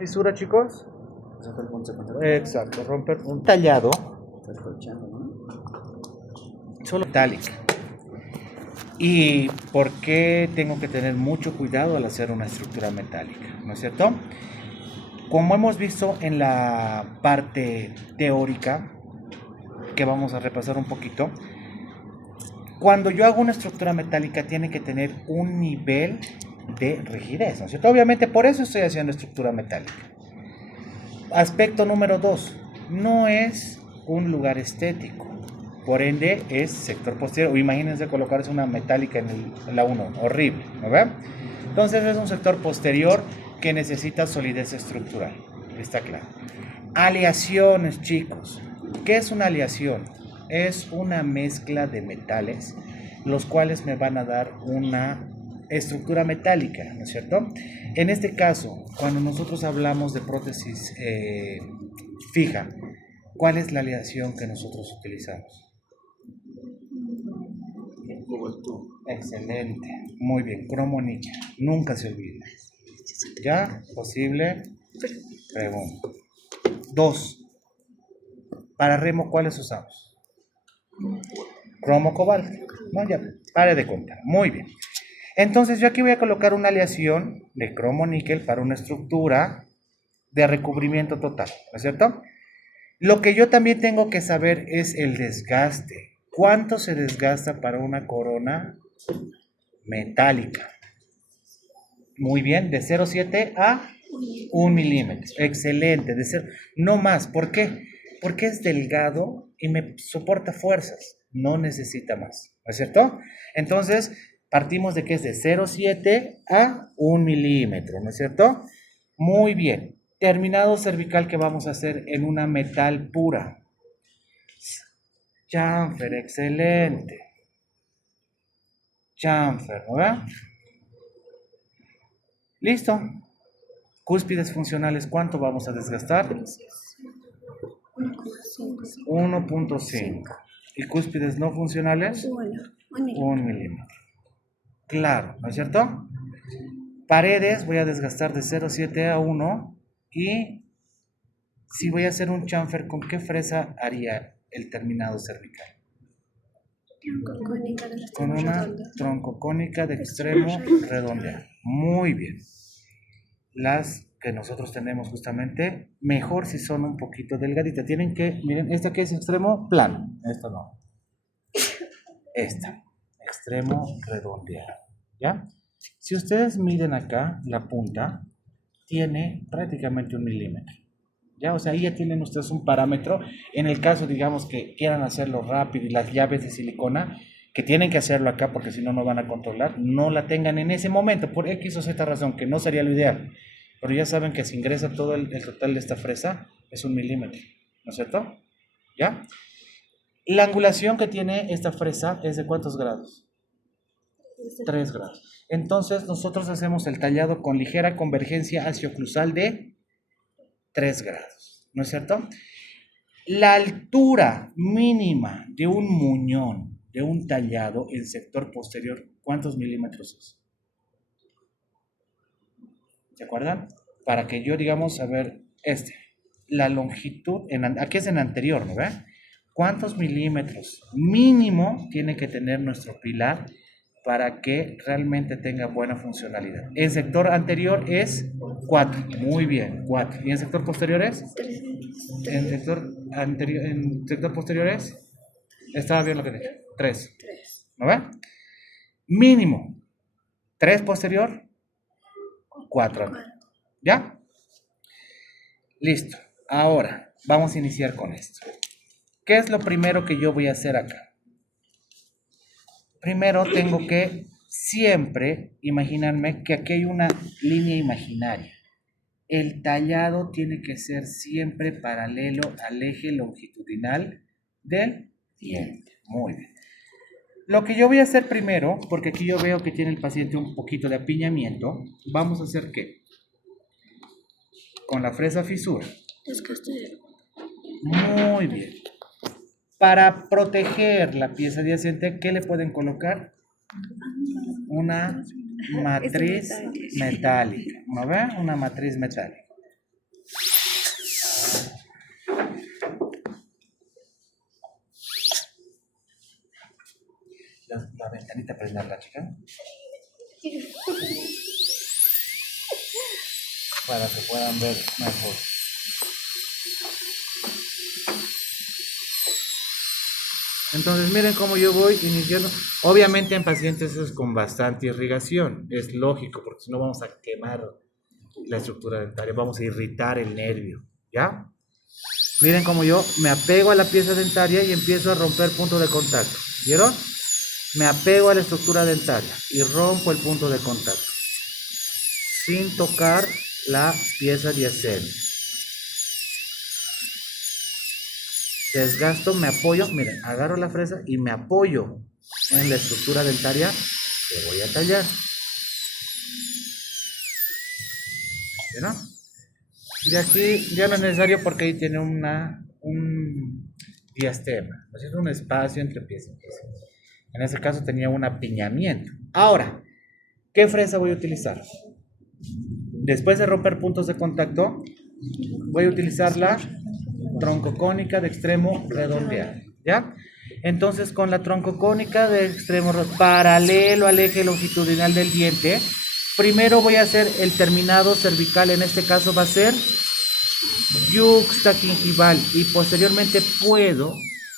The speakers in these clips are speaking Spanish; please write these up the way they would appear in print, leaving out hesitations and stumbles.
Fisura, chicos. Ese fue el punto secundario. Exacto, romper un tallado Está escuchando, ¿no? solo metálica. ¿Y por qué tengo que tener mucho cuidado al hacer una estructura metálica? ¿No es cierto? Como hemos visto en la parte teórica, que vamos a repasar un poquito, cuando yo hago una estructura metálica tiene que tener un nivel de rigidez, ¿no es cierto? Obviamente por eso estoy haciendo estructura metálica. Aspecto número 2, no es un lugar estético, por ende es sector posterior. O imagínense colocarse una metálica en la 1, horrible, ¿no ve? Entonces es un sector posterior que necesita solidez estructural, está claro. Aleaciones, chicos. ¿Qué es una aleación? Es una mezcla de metales, los cuales me van a dar una estructura metálica, ¿no es cierto? En este caso, cuando nosotros hablamos de prótesis fija, ¿cuál es la aleación que nosotros utilizamos? Cobalto. Excelente, muy bien, cromo-níquel, nunca se olvide. ¿Ya? ¿Posible? Pregunta. 2. Para remo, ¿cuáles usamos? Cromo cobalto. No, ya, pare de contar. Muy bien. Entonces yo aquí voy a colocar una aleación de cromo níquel para una estructura de recubrimiento total, ¿no es cierto? Lo que yo también tengo que saber es el desgaste. ¿Cuánto se desgasta para una corona metálica? Muy bien, de 0,7 a 1 milímetro. Excelente, de 0, no más. ¿Por qué? Porque es delgado y me soporta fuerzas. No necesita más, ¿no es cierto? Entonces, partimos de que es de 0,7 a 1 milímetro, ¿no es cierto? Muy bien. Terminado cervical que vamos a hacer en una metal pura. Chamfer, excelente. Chamfer, ¿verdad? Listo. Cúspides funcionales, ¿cuánto vamos a desgastar? 1,5. ¿Y cúspides no funcionales? 1 milímetro. Claro, ¿no es cierto? Paredes voy a desgastar de 0,7 a 1. Y si voy a hacer un chamfer, ¿con qué fresa haría el terminado cervical? Con una troncocónica de extremo redondeado. Muy bien. Las que nosotros tenemos justamente, mejor si son un poquito delgaditas. Tienen que, miren, esta que es extremo plano, esta no. Esta, extremo redondeado, ¿ya? Si ustedes miden acá, la punta tiene prácticamente 1 milímetro, ¿ya? O sea, ahí ya tienen ustedes un parámetro. En el caso, digamos, que quieran hacerlo rápido y las llaves de silicona, que tienen que hacerlo acá porque si no, no van a controlar, no la tengan en ese momento, por X o Z razón, que no sería lo ideal. Pero ya saben que si ingresa todo el total de esta fresa, es 1 milímetro, ¿no es cierto? ¿Ya? La angulación que tiene esta fresa es de ¿cuántos grados? 3 grados. Entonces nosotros hacemos el tallado con ligera convergencia hacia-oclusal de 3 grados, ¿no es cierto? La altura mínima de un muñón, de un tallado en sector posterior, ¿cuántos milímetros es? ¿Se acuerdan? Para que yo, digamos, a ver, la longitud, aquí es en anterior, ¿no ve? ¿Cuántos milímetros mínimo tiene que tener nuestro pilar para que realmente tenga buena funcionalidad? En sector anterior es 4, muy bien, 4. ¿Y en sector posterior es? En sector posterior es, estaba bien lo que dije, 3, ¿no ve? Mínimo, 3 posterior, 4. ¿Ya? Listo. Ahora, vamos a iniciar con esto. ¿Qué es lo primero que yo voy a hacer acá? Primero tengo que siempre imaginarme que aquí hay una línea imaginaria. El tallado tiene que ser siempre paralelo al eje longitudinal del diente. Muy bien. Lo que yo voy a hacer primero, porque aquí yo veo que tiene el paciente un poquito de apiñamiento, vamos a hacer ¿qué? Con la fresa fisura. Muy bien. Para proteger la pieza adyacente, ¿qué le pueden colocar? Una matriz metálica. ¿No ve? Una matriz metálica. la ventanita prenderla, chica. Para que puedan ver mejor. Entonces miren cómo yo voy iniciando. Obviamente en pacientes es con bastante irrigación, es lógico, porque si no vamos a quemar la estructura dentaria, vamos a irritar el nervio, ¿ya? Miren cómo yo me apego a la pieza dentaria y empiezo a romper punto de contacto, ¿vieron? Me apego a la estructura dentaria y rompo el punto de contacto sin tocar la pieza adyacente. Desgasto, me apoyo, miren, agarro la fresa y me apoyo en la estructura dentaria que voy a tallar. ¿Vieron? Y aquí ya no es necesario porque ahí tiene un diastema, ¿no es cierto? Un espacio entre pieza y pieza. En ese caso tenía un apiñamiento. Ahora, ¿qué fresa voy a utilizar? Después de romper puntos de contacto, voy a utilizar la troncocónica de extremo redondeado, ¿ya? Entonces, con la troncocónica de extremo paralelo al eje longitudinal del diente, primero voy a hacer el terminado cervical, en este caso va a ser yuxtagingival, y posteriormente puedo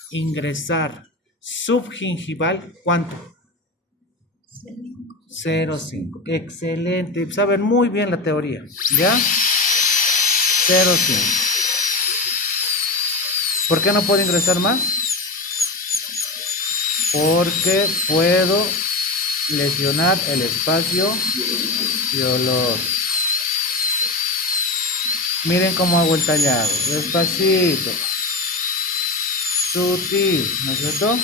ingresar subgingival, ¿cuánto? 0,5. Excelente, saben muy bien la teoría, ¿ya? 0,5. ¿Por qué no puedo ingresar más? Porque puedo lesionar el espacio de olor. Miren cómo hago el tallado, despacito, sutil, ¿no es cierto?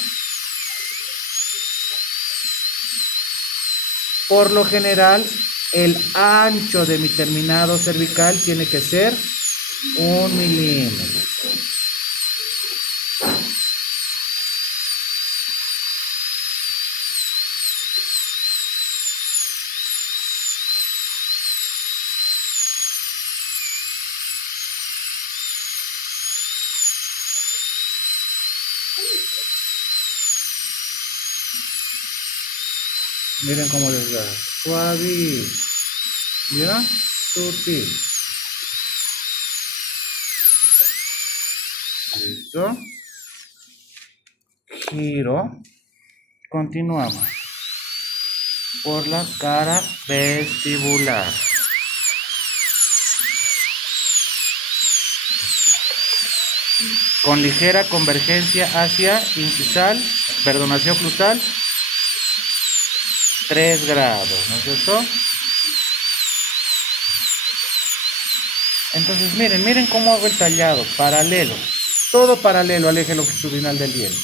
Por lo general, el ancho de mi terminado cervical tiene que ser 1 milímetro. Miren cómo desgarra. Suave. ¿Ya? Sutil. Listo. Giro. Continuamos. Por la cara vestibular. Con ligera convergencia hacia incisal, perdón, hacia oclusal. 3 grados, ¿no es cierto? Entonces miren cómo hago el tallado, paralelo, todo paralelo al eje longitudinal del diente.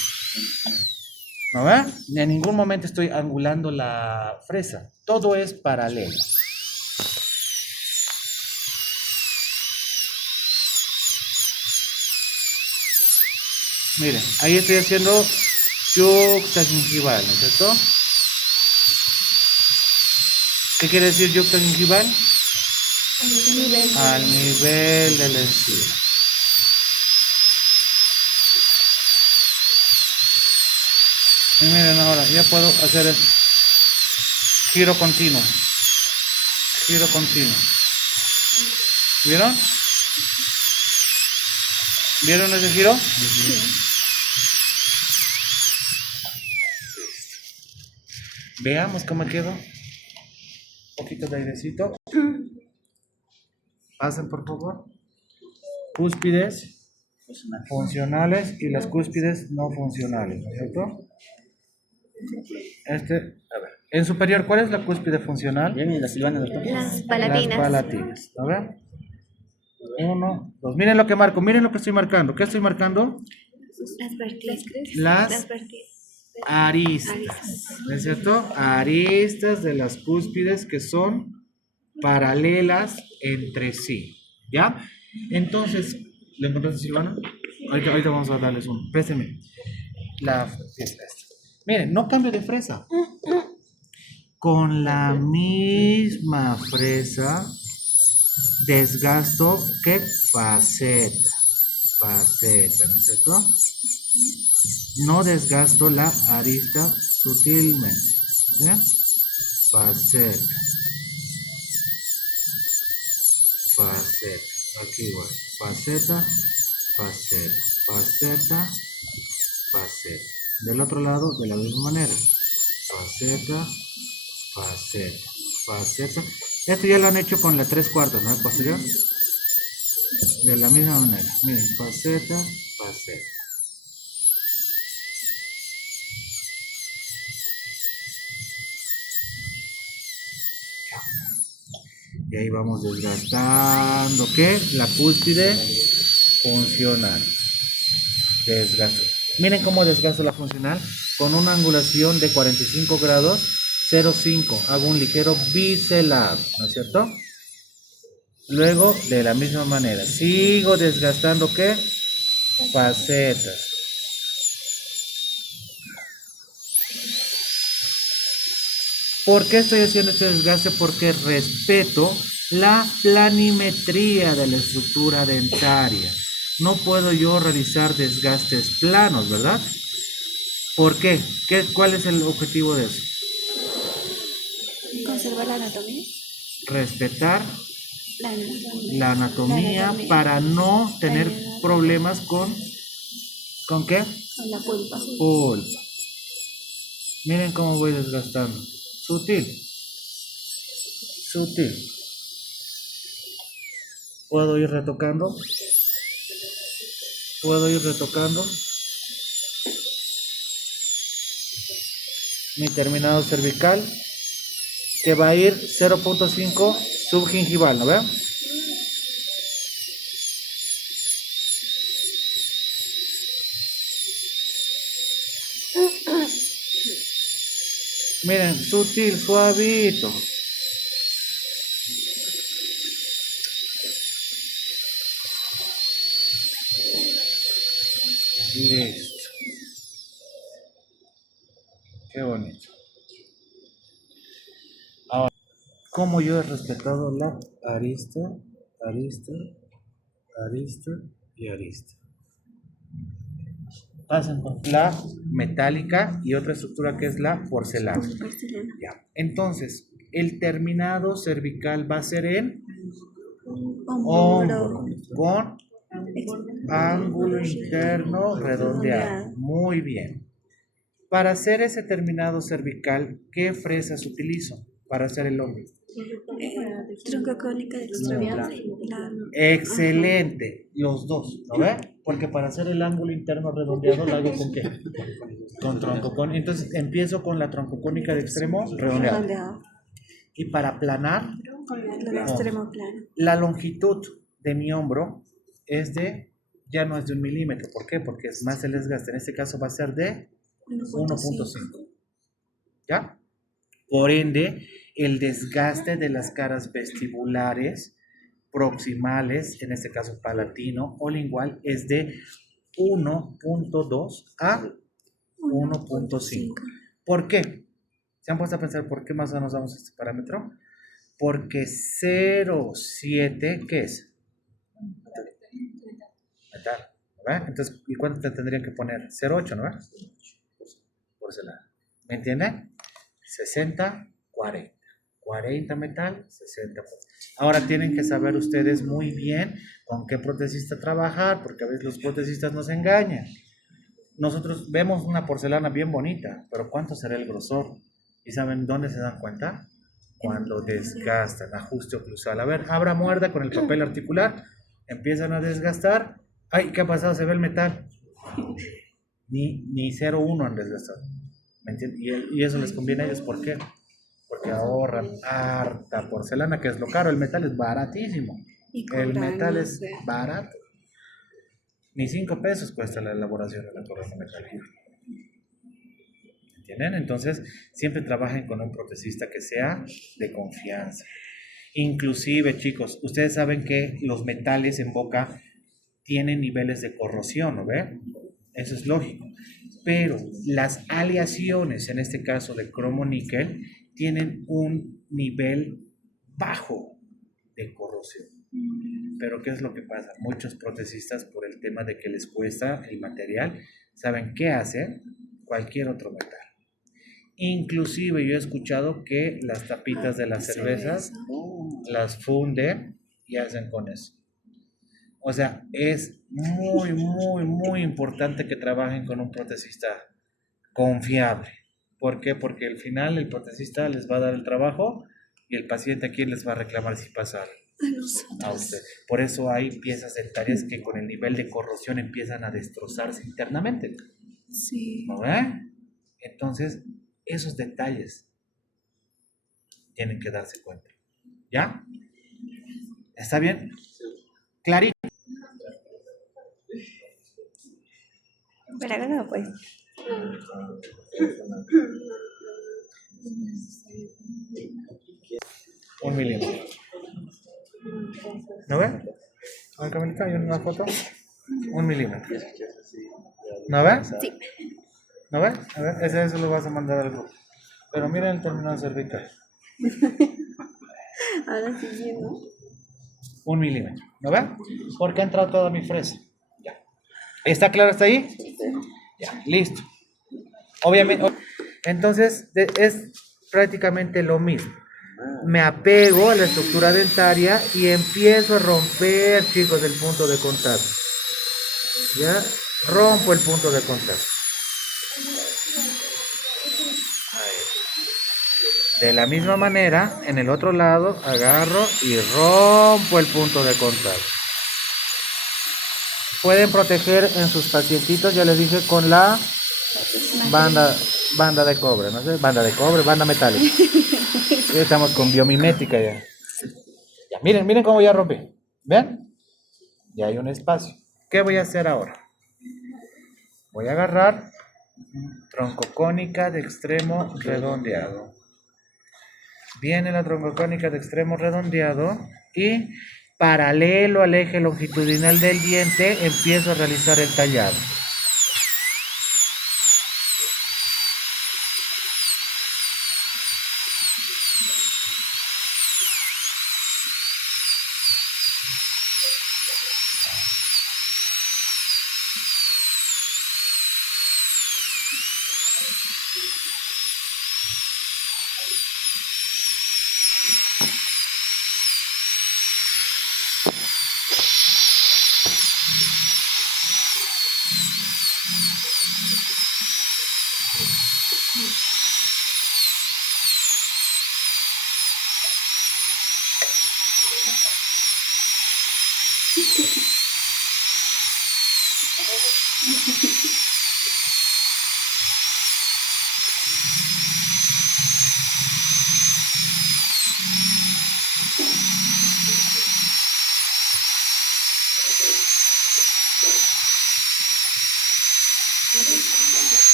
¿No ve? En ningún momento estoy angulando la fresa, todo es paralelo. Miren, ahí estoy haciendo yuxtagingival, ¿no es cierto? ¿Qué quiere decir yuxtagingival? Al nivel de la encía. Y miren ahora, ya puedo hacer el giro continuo. Giro continuo. ¿Vieron? ¿Vieron ese giro? Sí. Veamos cómo quedó. Un poquito de airecito. Pasen por favor. Cúspides funcionales y las cúspides no funcionales, ¿no es cierto? A ver, en superior, ¿cuál es la cúspide funcional? Bien, las silvanas del toque. Las palatinas. Las palatinas. A ver. 1, 2. Miren lo que marco, miren lo que estoy marcando. ¿Qué estoy marcando? Las aristas. ¿No es cierto? Aristas de las cúspides que son paralelas entre sí. ¿Ya? Entonces, ¿le encontraste, Silvana? Ahorita vamos a darles uno. Présteme la fresa esta. Miren, no cambio de fresa. Con la misma fresa desgasto, ¿qué? Faceta, ¿no es cierto? No desgasto la arista sutilmente. ¿Bien? Faceta. Faceta. Aquí igual. Faceta, faceta, faceta, faceta. Del otro lado, de la misma manera. Faceta, faceta, faceta. Esto ya lo han hecho con la 3/4, ¿no? Posterior. De la misma manera. Miren, faceta, faceta. Y ahí vamos desgastando, ¿qué? La cúspide funcional. Desgasto. Miren cómo desgasto la funcional con una angulación de 45 grados, 0,5. Hago un ligero biselado, ¿no es cierto? Luego, de la misma manera, sigo desgastando, ¿qué? Facetas. ¿Por qué estoy haciendo este desgaste? Porque respeto la planimetría de la estructura dentaria. No puedo yo realizar desgastes planos, ¿verdad? ¿Por qué? ¿Cuál es el objetivo de eso? Conservar la anatomía. Respetar La anatomía. la anatomía para no tener problemas ¿con qué? Con la pulpa. Pulpa. Miren cómo voy desgastando. Sutil. Sutil. Puedo ir retocando. Puedo ir retocando. Mi terminado cervical, que va a ir 0,5 subgingival, ¿no ven? Miren, sutil, suavito. Listo. Qué bonito. Ahora, ¿cómo yo he respetado la arista, arista, arista y arista? Pasan con la metálica y otra estructura que es la porcelana. Porcelana. Ya. Entonces, el terminado cervical va a ser en hombro con ángulo interno redondeado. Muy bien. Para hacer ese terminado cervical, ¿qué fresas utilizo para hacer el hombro? Tronco cónica de extremidad. Excelente, los dos, ¿no ve? Porque para hacer el ángulo interno redondeado lo hago con ¿qué? Con tronco cónico. Entonces empiezo con la troncocónica de extremo redondeado. Y para aplanar, Con el extremo plano. la longitud de mi hombro ya no es de 1 milímetro. ¿Por qué? Porque es más el desgaste. En este caso va a ser de 1,5. ¿Ya? Por ende, el desgaste de las caras vestibulares, proximales, en este caso palatino o lingual, es de 1,2 a 1,5. ¿Por qué? ¿Se han puesto a pensar por qué más o menos damos este parámetro? Porque 0,7, ¿qué es? Metal, ¿verdad? Entonces, ¿y cuánto te tendrían que poner? 0,8, ¿no? Porcelana. ¿Me entienden? 60, 40. 40 metal, 60 porcelana. Ahora tienen que saber ustedes muy bien con qué protecista trabajar, porque a veces los protecistas nos engañan. Nosotros vemos una porcelana bien bonita, pero ¿cuánto será el grosor? ¿Y saben dónde se dan cuenta? Cuando desgastan, ajuste oclusal. A ver, abra muerda con el papel articular, empiezan a desgastar. Ay, ¿qué ha pasado? Se ve el metal. Ni 0,1 han desgastado. ¿Me entienden? Y eso les conviene a ellos, ¿por qué? Porque ahorran harta porcelana, que es lo caro. El metal es baratísimo. El metal es barato. Ni 5 pesos cuesta la elaboración de la corona metálica. ¿Entienden? Entonces, siempre trabajen con un protecista que sea de confianza. Inclusive, chicos, ustedes saben que los metales en boca tienen niveles de corrosión, ¿no ve? Eso es lógico. Pero las aleaciones, en este caso de cromo-níquel, tienen un nivel bajo de corrosión. Pero ¿qué es lo que pasa? Muchos protecistas, por el tema de que les cuesta el material, ¿Saben qué hace? Cualquier otro metal. Inclusive yo he escuchado que las tapitas de las cervezas las funden y hacen con eso. O sea, es muy, muy, muy importante que trabajen con un protecista confiable. ¿Por qué? Porque al final el protecista les va a dar el trabajo y el paciente aquí les va a reclamar si pasa algo A a nosotros. usted. Por eso hay piezas dentarias que con el nivel de corrosión empiezan a destrozarse internamente. Sí. ¿No ve? Entonces, esos detalles tienen que darse cuenta. ¿Ya? ¿Está bien? Clarito. Pero hágalo pues. Un milímetro. ¿No ve? ¿No, Camilita? ¿Hay una foto? Un milímetro. ¿No ve? Sí. ¿No ve? A ver, eso lo vas a mandar al grupo. Pero miren el terminal cervical. Ahora sí, bien, ¿no? Un milímetro. ¿No ve? Porque ha entrado toda mi fresa. Ya. ¿Está claro hasta ahí? Ya, listo. Obviamente, entonces es prácticamente lo mismo. Me apego a la estructura dentaria y empiezo a romper, chicos, el punto de contacto. ¿Ya? Rompo el punto de contacto. De la misma manera, en el otro lado, agarro y rompo el punto de contacto. Pueden proteger en sus pacientitos, ya les dije, con la banda de cobre, ¿no sé? Banda de cobre, banda metálica. Ya estamos con biomimética ya. Ya, miren cómo ya rompí. ¿Ven? Ya hay un espacio. ¿Qué voy a hacer ahora? Voy a agarrar troncocónica de extremo redondeado. Viene la troncocónica de extremo redondeado y paralelo al eje longitudinal del diente empiezo a realizar el tallado.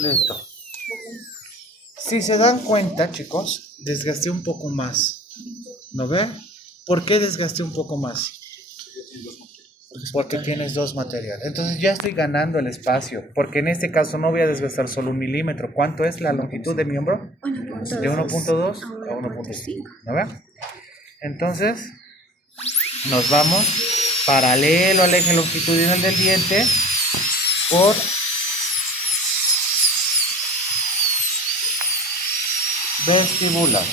Listo. Si se dan cuenta, chicos, desgasté un poco más. ¿No ve? ¿Por qué desgasté un poco más? Porque tienes dos materiales. Entonces ya estoy ganando el espacio. Porque en este caso no voy a desgastar solo 1 milímetro. ¿Cuánto es la longitud de mi hombro? De 1.2 a 1.5. ¿No ve? Entonces, nos vamos paralelo al eje longitudinal del diente por vestibular.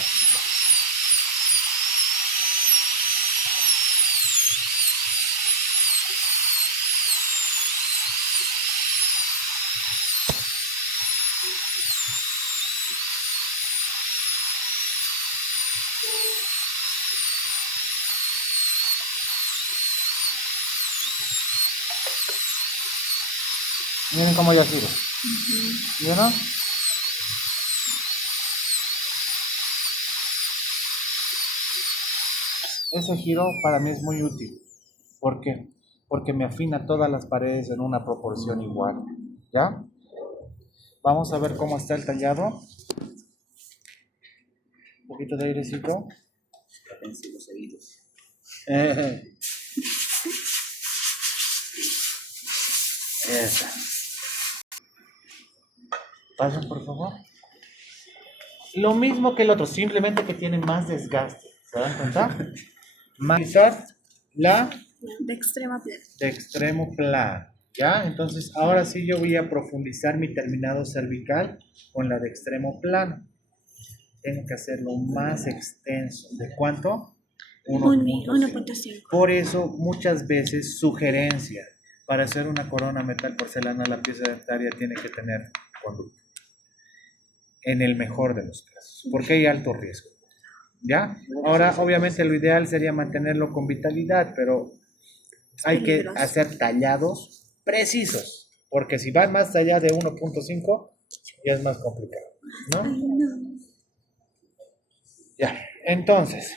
Miren cómo ya giro. ¿Vieron? Ese giro para mí es muy útil. ¿Por qué? Porque me afina todas las paredes en una proporción igual. ¿Ya? Vamos a ver cómo está el tallado. Un poquito de airecito. Tápense los oídos. Esa. Pasen, por favor. Lo mismo que el otro, simplemente que tiene más desgaste. ¿Se dan cuenta? Utilizar la De extrema plana. de extremo plano. ¿Ya? Entonces, ahora sí yo voy a profundizar mi terminado cervical con la de extremo plano. Tengo que hacerlo más extenso. ¿De cuánto? 1.5. Por eso, muchas veces, sugerencia, para hacer una corona metal porcelana, la pieza dentaria tiene que tener conducto. En el mejor de los casos, porque hay alto riesgo. ¿Ya? Ahora, obviamente, lo ideal sería mantenerlo con vitalidad, pero hay que hacer tallados precisos, porque si van más allá de 1.5, ya es más complicado, ¿no? Ay, no. Ya, entonces,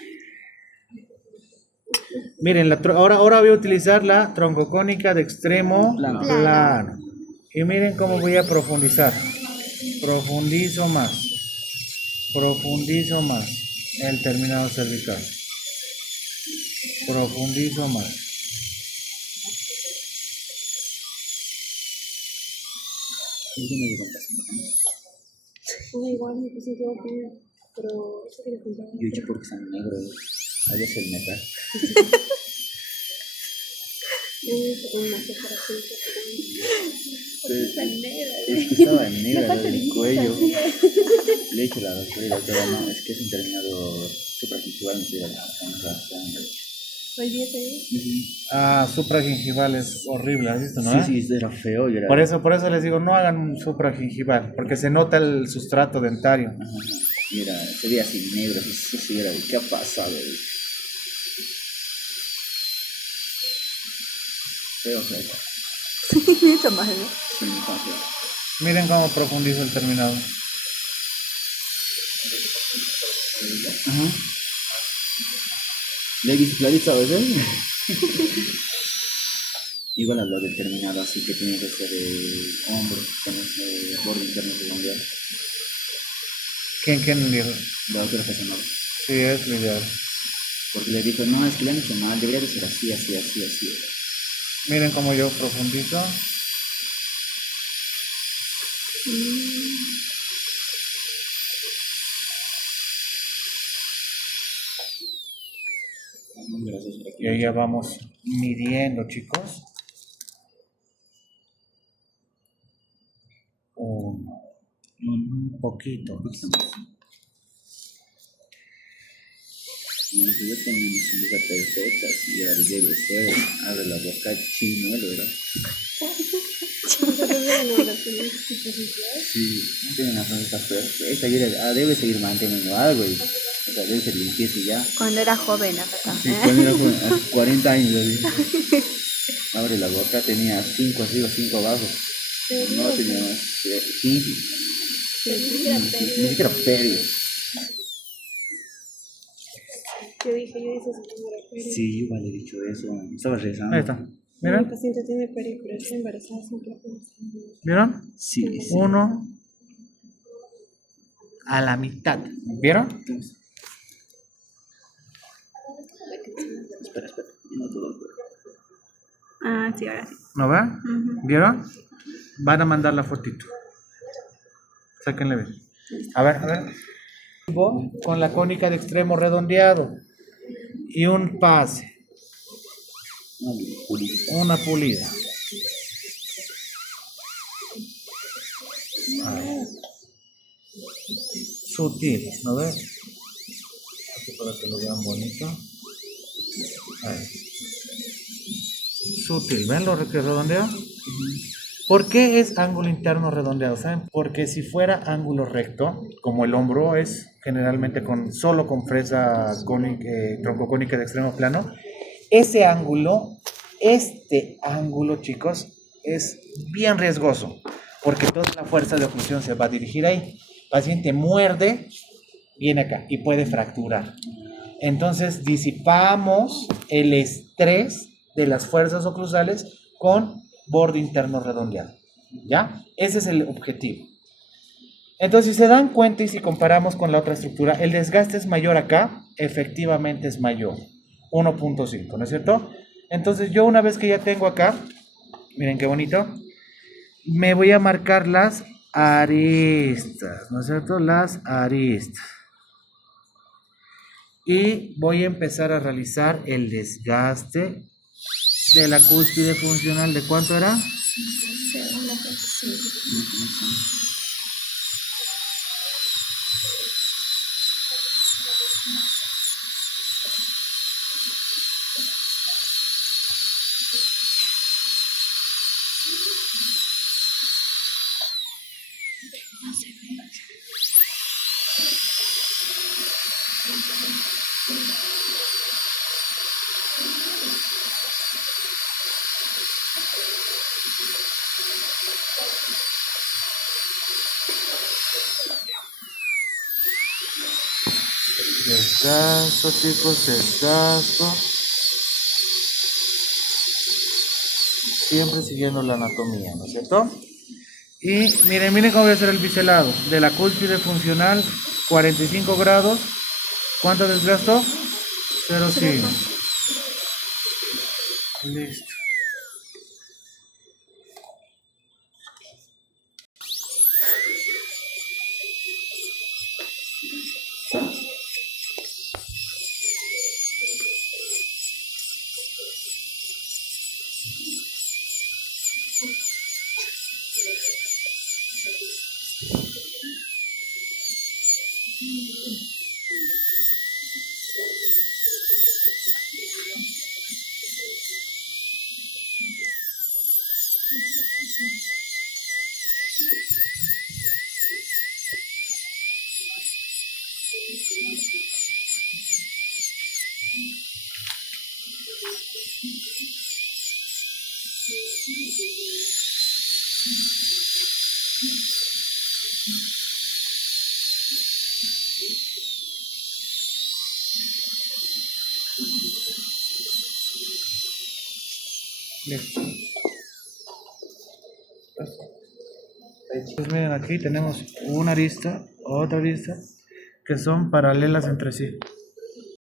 miren, ahora voy a utilizar la troncocónica de extremo plano. Y miren cómo voy a profundizar. Profundizo más el terminado cervical. Profundizo más. Igual me puse yo aquí, pero eso que le compraba. Yo he dicho porque están negros. Ahí es el metal. Yo me hice con una ceja así. Está negra. Es que estaba negra Le falta del el cuello. sí. Le he dicho a la doctora, no, es que es un terminado supragingival, me tira la sangre. Olvídate. Ah, supragingival es horrible, ¿has visto, no? Sí, era feo. Y era... Por eso les digo, no hagan un supragingival, porque se nota el sustrato dentario. Ajá. Y era, se veía así negro, así sucio, era de, ¿qué ha pasado? Feo. Mucho más, ¿no? Sí, como feo. Miren cómo profundizo el terminado. Ajá. ¿Le he visto clarito a veces? Igual a lo determinado, así que tiene que ser el hombro con ese borde interno redondeado. ¿Quién dijo? La doctora Casanova. Sí, es lo ideal. Porque le dijo, no, es que le han hecho mal, debería de ser así. Miren cómo yo profundizo. Y ahí ya vamos midiendo, chicos. 1, un poquito. Me dijo, yo tengo una sonrisa perfecta, así era, debe ser, abre la boca, chimuelo, ¿verdad? Sí, tiene una sonrisa perfecta, y era, debe seguir manteniendo algo, y, o sea, debe ser limpieza y ya. Cuando era joven, acá. Sí, cuando era joven, hace 40 años, así. Abre la boca, tenía 5 arriba, 5 abajo. No tenía más, 15. Ni siquiera pérdida. Yo dije su primera pérdida. Sí, igual he dicho eso, estaba rezando. Ahí está. Mi ¿Miren? paciente tiene pérdida, pero está embarazada siempre. ¿Vieron? Sí. 1 a la mitad. ¿Vieron? Espera, no todo el cuerpo. Ah, sí, ahora sí. ¿No va? ¿Vieron? Van a mandar la fotito. Sáquenle bien. A ver. Con la cónica de extremo redondeado. Y un pase. Una pulida. Ahí. Sutil, ¿no ves? Aquí para que lo vean bonito. Ahí. Sutil, ¿ven lo que redondea? ¿Por qué es ángulo interno redondeado? ¿Saben? Porque si fuera ángulo recto, como el hombro es generalmente solo con fresa troncocónica de extremo plano, este ángulo, chicos, es bien riesgoso, porque toda la fuerza de oclusión se va a dirigir ahí. El paciente muerde, viene acá y puede fracturar. Entonces disipamos el estrés de las fuerzas oclusales con borde interno redondeado. ¿Ya? Ese es el objetivo. Entonces, si se dan cuenta y si comparamos con la otra estructura, el desgaste es mayor acá, efectivamente es mayor, 1.5, ¿no es cierto? Entonces, yo una vez que ya tengo acá, miren qué bonito, me voy a marcar las aristas, ¿no es cierto? Las aristas. Y voy a empezar a realizar el desgaste de la cúspide funcional. ¿De cuánto era? Desgasto, chicos, desgasto. Siempre siguiendo la anatomía, ¿no es cierto? Y miren cómo voy a hacer el biselado. De la cúspide funcional, 45 grados. ¿Cuánto desgasto? 0,5. Listo. Listo. Pues miren, aquí tenemos una arista, otra arista, que son paralelas entre sí.